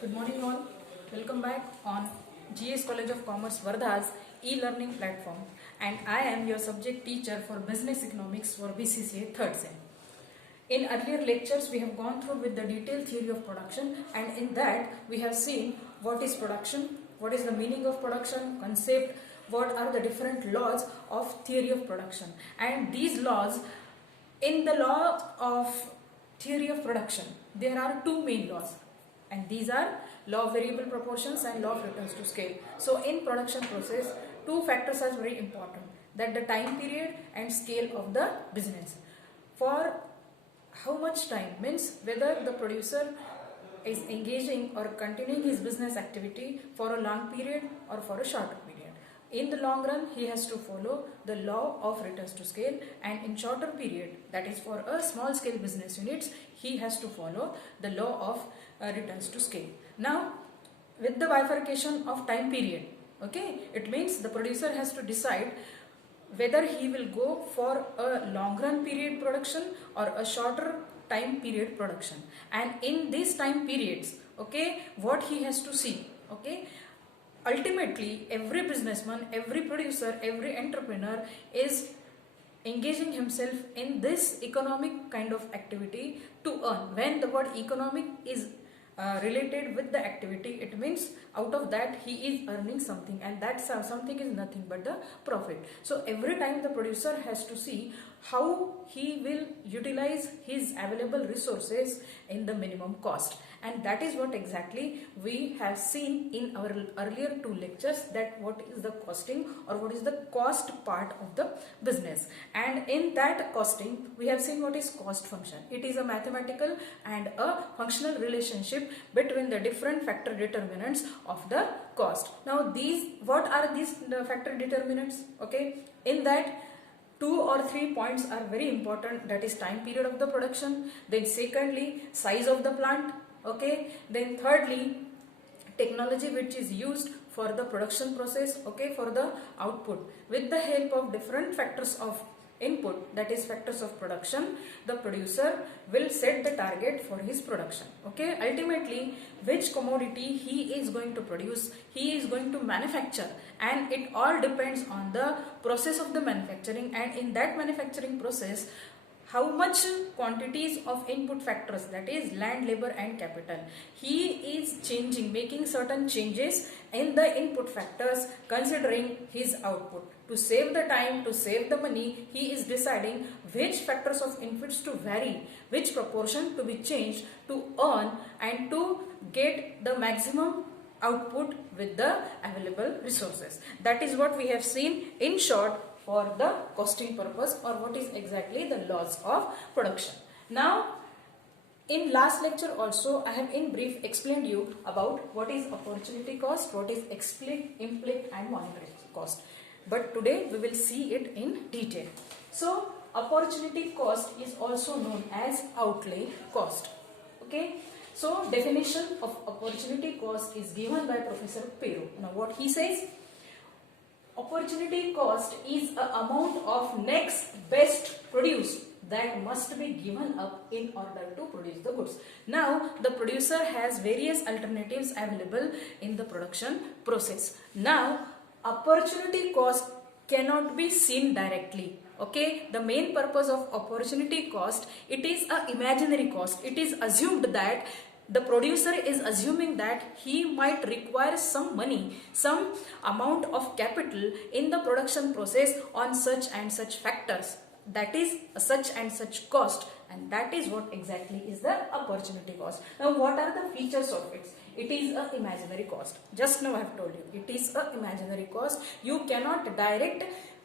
Good morning all. Welcome back on GS College of Commerce Vardha's e-learning platform, and I am your subject teacher for Business Economics for BCCA 3rd Sem. In earlier lectures we have gone through with the detailed theory of production, and in that we have seen what is production, what is the meaning of production, concept, what are the different laws of theory of production. And these laws, in the law of theory of production, there are two main laws, and these are law of variable proportions and law of returns to scale. So in production process, two factors are very important, that the time period and scale of the business. For how much time means whether the producer is engaging or continuing his business activity for a long period or for a shorter period. In the long run, he has to follow the law of returns to scale, and in shorter period, that is for a small scale business units, he has to follow the law of returns to scale. Now, with the bifurcation of time period, okay, it means the producer has to decide whether he will go for a long run period production or a shorter time period production. And in these time periods, okay, what he has to see, okay, ultimately every businessman, every producer, every entrepreneur is engaging himself in this economic kind of activity to earn. When the word economic is related with the activity, it means out of that he is earning something, and that something is nothing but the profit. So every time the producer has to see how he will utilize his available resources in the minimum cost, and that is what exactly we have seen in our earlier two lectures, that what is the costing or what is the cost part of the business. And in that costing we have seen what is cost function. It is a mathematical and a functional relationship between the different factor determinants of the cost. Now what are these factor determinants? Okay, in that 2 or 3 points are very important, that is time period of the production, then secondly size of the plant, okay, then thirdly technology which is used for the production process, okay, for the output. With the help of different factors of input, that is factors of production, the producer will set the target for his production, okay. Ultimately which commodity he is going to produce, he is going to manufacture, and it all depends on the process of the manufacturing, and in that manufacturing process how much quantities of input factors, that is land, labor and capital, he is making certain changes in the input factors considering his output. To save the time, to save the money, he is deciding which factors of inputs to vary, which proportion to be changed to earn and to get the maximum output with the available resources. That is what we have seen in short for the costing purpose, or what is exactly the laws of production. Now, in last lecture also I have in brief explained you about what is opportunity cost, what is explicit, implicit and monetary cost. But today we will see it in detail. So, opportunity cost is also known as outlay cost. Okay. So, definition of opportunity cost is given by Professor Pero. Now, what he says? Opportunity cost is a amount of next best produce that must be given up in order to produce the goods. Now, the producer has various alternatives available in the production process. Now, opportunity cost cannot be seen directly. Okay, the main purpose of opportunity cost, it is a imaginary cost. It is assumed that the producer is assuming that he might require some money, some amount of capital in the production process on such and such factors. That is such and such cost, and that is what exactly is the opportunity cost. Now, what are the features of it? It is a imaginary cost. Just now I have told you, it is a imaginary cost. You cannot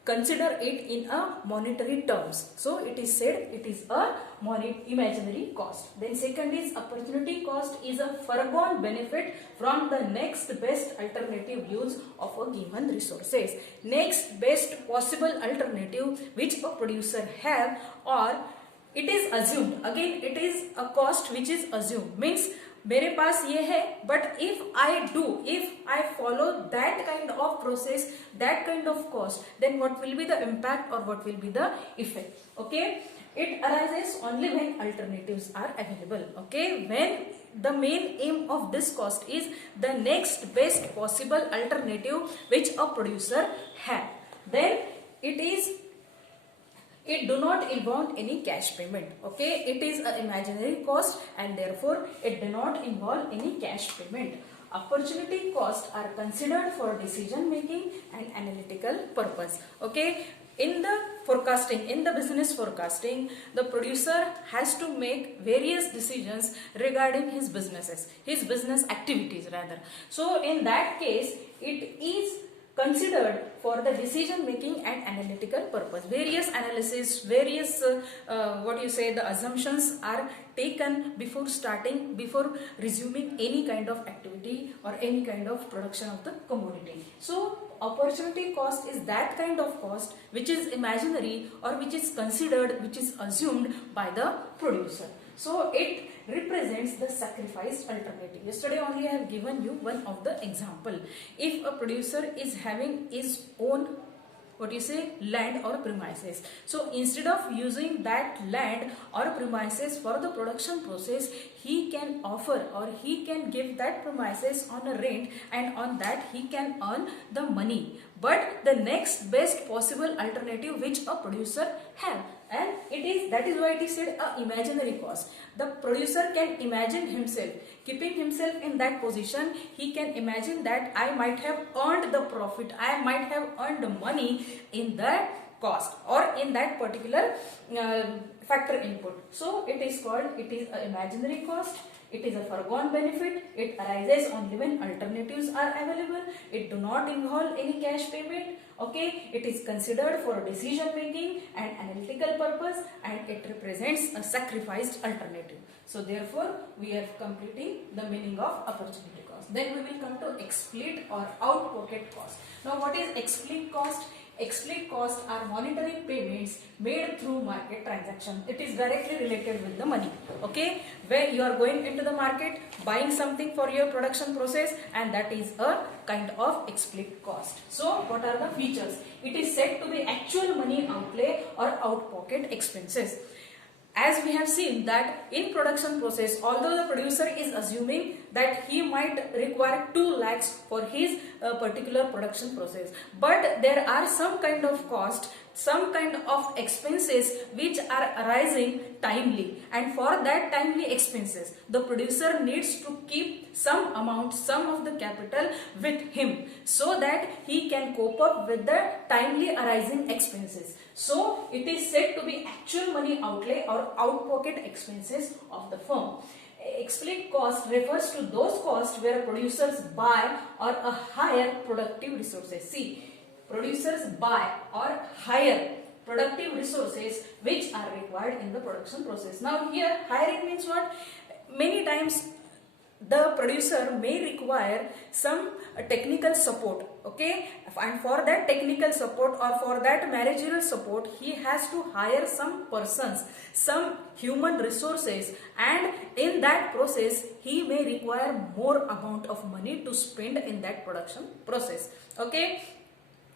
consider it in a monetary terms. So it is said it is a imaginary cost. Then second is opportunity cost is a foregone benefit from the next best alternative use of a given resources. Next best possible alternative which a producer have, or it is assumed. Again, it is a cost which is assumed. Means मेरे पास ये है, but if I follow that kind of process, that kind of cost, then what will be the impact or what will be the effect? Okay, It arises only when alternatives are available. Okay, when the main aim of this cost is the next best possible alternative which a producer have, then it do not involve any cash payment. Okay, it is an imaginary cost and therefore it do not involve any cash payment. Opportunity costs are considered for decision making and analytical purpose. Okay, in the business forecasting, the producer has to make various decisions regarding his business activities rather. So in that case, it is considered for the decision making and analytical purpose. Various analysis, the assumptions are taken before resuming any kind of activity or any kind of production of the commodity. So opportunity cost is that kind of cost which is imaginary or which is assumed by the producer. So it represents the sacrificed alternative. Yesterday only I have given you one of the example. If a producer is having his own land or premises, so instead of using that land or premises for the production process, he can offer or he can give that premises on a rent, and on that he can earn the money. But the next best possible alternative which a producer have, and that is why it is said a imaginary cost. The producer can imagine himself, keeping himself in that position, he can imagine that I might have earned the profit, I might have earned the money in that cost or in that particular factor input. So it is an imaginary cost. It is a foregone benefit. It arises only when alternatives are available. It do not involve any cash payment. Okay, it is considered for decision making and analytical purpose, and it represents a sacrificed alternative. So therefore, we are completing the meaning of opportunity cost. Then we will come to explicit or out-pocket cost. Now, what is explicit cost? Explicit costs are monetary payments made through market transaction. It is directly related with the money. Okay, where you are going into the market, buying something for your production process, and that is a kind of explicit cost. So what are the features? It is said to be actual money outlay or out-pocket expenses. As we have seen that in production process, although the producer is assuming that he might require 2 lakhs for his particular production process, but there are some kind of cost, some kind of expenses which are arising timely, and for that timely expenses the producer needs to keep some amount, some of the capital with him, so that he can cope up with the timely arising expenses. So it is said to be actual money outlay or out-pocket expenses of the firm. Explicit cost refers to those costs where producers buy or hire productive resources. See, producers buy or hire productive resources which are required in the production process. Now here hiring means what? Many times the producer may require some technical support, okay, and for that technical support or for that managerial support he has to hire some persons, some human resources, and in that process he may require more amount of money to spend in that production process. Okay,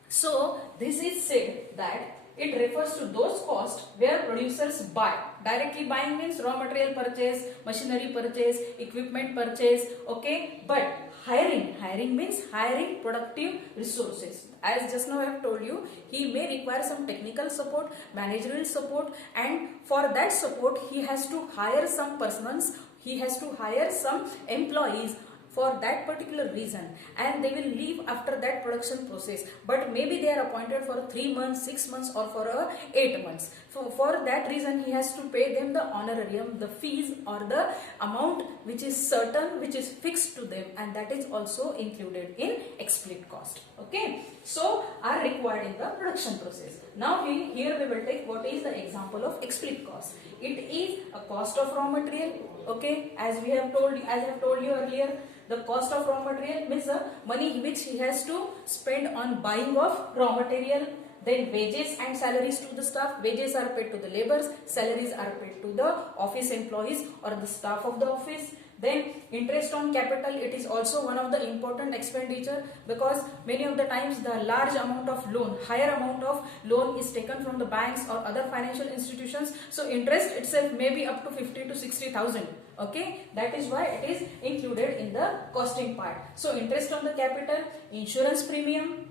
so this is said that it refers to those costs where producers buy. Directly buying means raw material purchase, machinery purchase, equipment purchase, okay. But hiring means hiring productive resources. As just now I have told you, he may require some technical support, managerial support, and for that support he has to hire some persons, he has to hire some employees for that particular reason, and they will leave after that production process, but maybe they are appointed for 3 months, 6 months, or for 8 months. So for that reason he has to pay them the honorarium, the fees, or the amount which is certain, which is fixed to them, and that is also included in explicit cost. Okay, so are required in the production process. Now here we will take what is the example of explicit cost. It is a cost of raw material. Okay, as I have told you earlier, the cost of raw material means the money which he has to spend on buying of raw material. Then wages and salaries to the staff. Wages are paid to the laborers, salaries are paid to the office employees or the staff of the office. Then interest on capital, it is also one of the important expenditure, because many of the times the large amount of loan, higher amount of loan is taken from the banks or other financial institutions. So interest itself may be up to 50 to 60,000. Okay, that is why it is included in the costing part. So interest on the capital, insurance premium,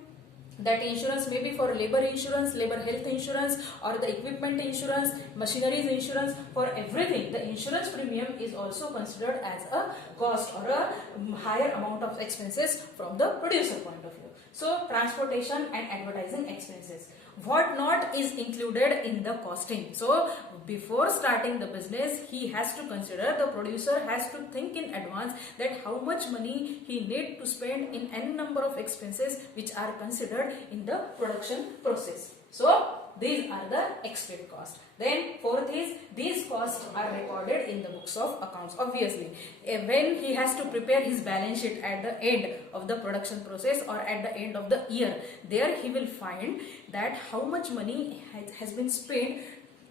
that insurance may be for labor insurance, labor health insurance, or the equipment insurance, machineries insurance. For everything, the insurance premium is also considered as a cost or a higher amount of expenses from the producer point of view. So transportation and advertising expenses. What not is included in the costing? So before starting the business, he has to consider, the producer has to think in advance that how much money he need to spend in n number of expenses which are considered in the production process. So these are the expected cost. Then fourth is, these costs are recorded in the books of accounts. Obviously, when he has to prepare his balance sheet at the end of the production process or at the end of the year, there he will find that how much money has been spent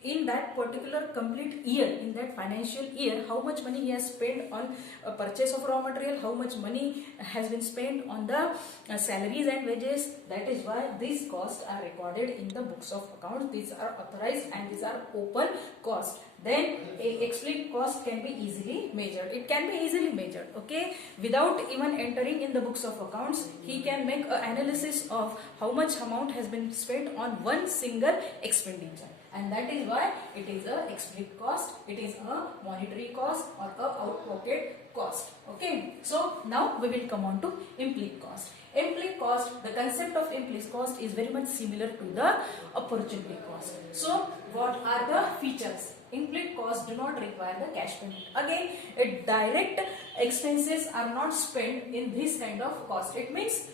in that particular complete year, in that financial year, how much money he has spent on purchase of raw material, how much money has been spent on the salaries and wages. That is why these costs are recorded in the books of accounts. These are authorized and these are open cost. Then a explicit cost can be easily measured. It can be easily measured, okay, without even entering in the books of accounts. He can make an analysis of how much amount has been spent on one single expenditure, and that is why it is a explicit cost, it is a monetary cost or a out-pocket cost. Okay, so now we will come on to implicit cost. Implicit cost, the concept of implicit cost is very much similar to the opportunity cost. So what are the features? Implicit costs do not require the cash payment. Again, direct expenses are not spent in this kind of cost. It means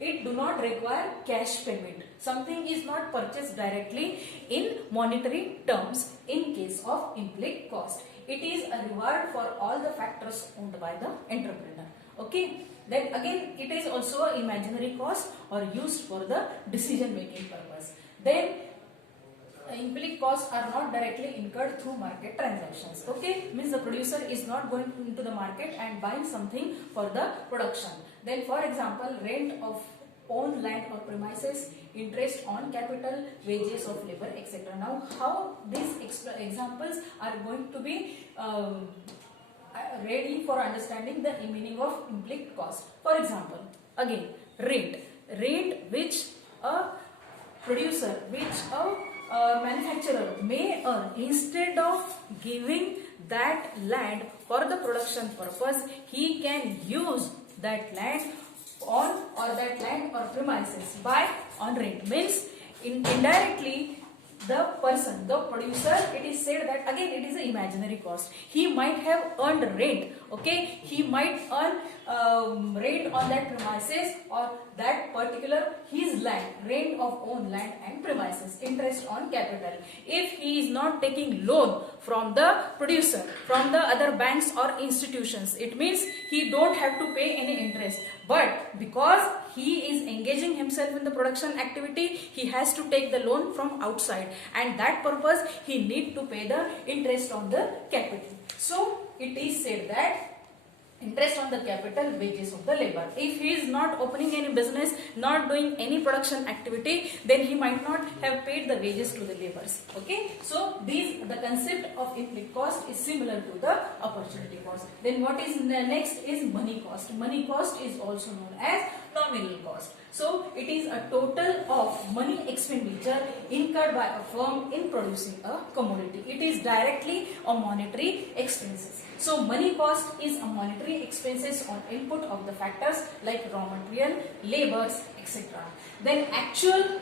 it do not require cash payment. Something is not purchased directly in monetary terms in case of implicit cost. It is a reward for all the factors owned by the entrepreneur. Okay. Then again, it is also an imaginary cost or used for the decision making purpose. Then implicit costs are not directly incurred through market transactions. Okay, means the producer is not going into the market and buying something for the production. Then for example, rent of own land or premises, interest on capital, wages of labor, etc. Now how these examples are going to be ready for understanding the meaning of implicit cost. For example, again, rent which a producer, which a manufacturer may earn instead of giving that land for the production purpose, he can use that land on or that land or premises by on rent. Means indirectly the person, the producer, it is said that again it is an imaginary cost. He might have earned rent. Okay, he might earn rent on that premises or that particular his land, rent of own land and premises, interest on capital. If he is not taking loan from the producer, from the other banks or institutions, it means he don't have to pay any interest. But because he is engaging himself in the production activity, he has to take the loan from outside, and that purpose he need to pay the interest on the capital. So it is said that interest on the capital, wages of the labor. If he is not opening any business, not doing any production activity, then he might not have paid the wages to the laborers. Okay, so the concept of implicit cost is similar to the opportunity cost. Then what is next is money cost. Money cost is also known as nominal cost. So it is a total of money expenditure incurred by a firm in producing a commodity. It is directly a monetary expenses. So money cost is a monetary expenses on input of the factors like raw material, labors, etc. Then actual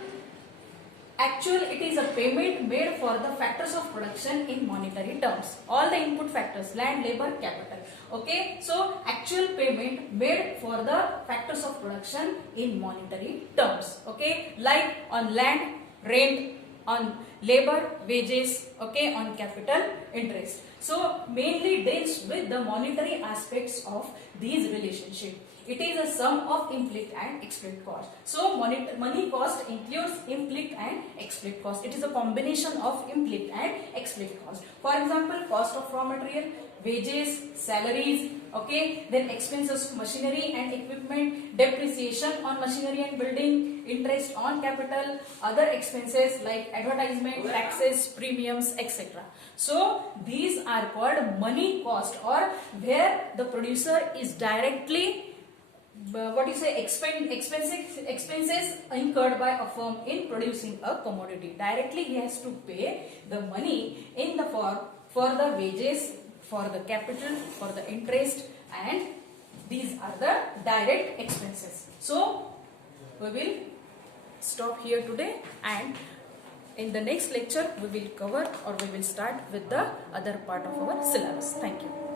it is a payment made for the factors of production in monetary terms. All the input factors, land, labor, capital. Okay, so actual payment made for the factors of production in monetary terms. Okay, like on land, rent, on labor, wages, okay, on capital, interest. So mainly deals with the monetary aspects of these relationships. It is a sum of implicit and explicit cost. So money cost includes implicit and explicit cost. It is a combination of implicit and explicit cost. For example, cost of raw material, wages, salaries, okay, then expenses of machinery and equipment, depreciation on machinery and building, interest on capital, other expenses like advertisement, taxes, premiums, etc. So these are called money cost, or where the producer is directly expenses incurred by a firm in producing a commodity. Directly he has to pay the money in the form for the wages, for the capital, for the interest, and these are the direct expenses. So we will stop here today, and in the next lecture we will cover, or we will start with the other part of our syllabus. Thank you.